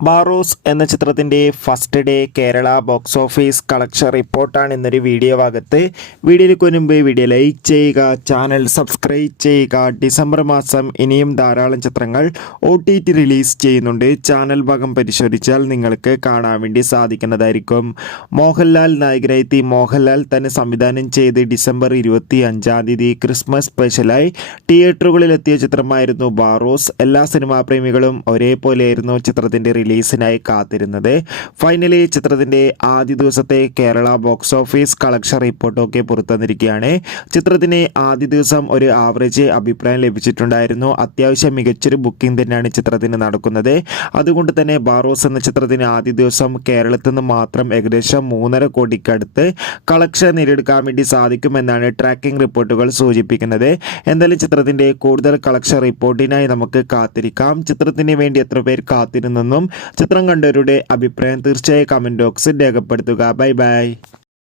ബാറോസ് എന്ന ചിത്രത്തിൻ്റെ first day Kerala box office collection റിപ്പോർട്ടാണ് ഇന്നൊരു വീഡിയോ ഭാഗത്ത്. വീഡിയോയ്ക്ക് മുൻപ് വീഡിയോ ലൈക്ക് ചെയ്യുക, ചാനൽ സബ്സ്ക്രൈബ് ചെയ്യുക. ഡിസംബർ മാസം ഇനിയും ധാരാളം ചിത്രങ്ങൾ OTT റിലീസ് ചെയ്യുന്നുണ്ട്. ചാനൽ ഭാഗം പരിശോധിച്ചാൽ നിങ്ങൾക്ക് കാണാൻ വേണ്ടി സാധിക്കുന്നതായിരിക്കും. മോഹൻലാൽ നായകനായി മോഹൻലാൽ തന്നെ സംവിധാനം ചെയ്ത് ഡിസംബർ 25 ക്രിസ്മസ് സ്പെഷ്യലായി തിയേറ്ററുകളിലെത്തിയ ചിത്രമായിരുന്നു ബാറോസ്. എല്ലാ സിനിമാ പ്രേമികളും ഒരേപോലെയായിരുന്നു ചിത്രത്തിൻ്റെ റിലീസിനായി കാത്തിരുന്നത്. ഫൈനലി ചിത്രത്തിൻ്റെ ആദ്യ ദിവസത്തെ കേരള ബോക്സ് ഓഫീസ് കളക്ഷൻ റിപ്പോർട്ടൊക്കെ പുറത്തുവന്നിരിക്കുകയാണ്. ചിത്രത്തിന് ആദ്യ ദിവസം ഒരു ആവറേജ് അഭിപ്രായം ലഭിച്ചിട്ടുണ്ടായിരുന്നു. അത്യാവശ്യം മികച്ചൊരു ബുക്കിംഗ് തന്നെയാണ് ചിത്രത്തിന് നടക്കുന്നത്. അതുകൊണ്ട് തന്നെ ബാറോസ് എന്ന ചിത്രത്തിന് ആദ്യ ദിവസം കേരളത്തിൽ നിന്ന് മാത്രം ഏകദേശം 3.5 കോടിക്കടുത്ത് കളക്ഷൻ നേടിയെടുക്കാൻ വേണ്ടി സാധിക്കുമെന്നാണ് ട്രാക്കിംഗ് റിപ്പോർട്ടുകൾ സൂചിപ്പിക്കുന്നത്. എന്തായാലും ചിത്രത്തിൻ്റെ കൂടുതൽ കളക്ഷൻ റിപ്പോർട്ടിനായി നമുക്ക് കാത്തിരിക്കാം. ചിത്രത്തിന് വേണ്ടി എത്ര പേർ കാത്തിരുന്നെന്നും ചിത്രം കണ്ടവരുടെ അഭിപ്രായം തീർച്ചയായും കമൻറ്റ് ബോക്സിൽ രേഖപ്പെടുത്തുക. Bye bye.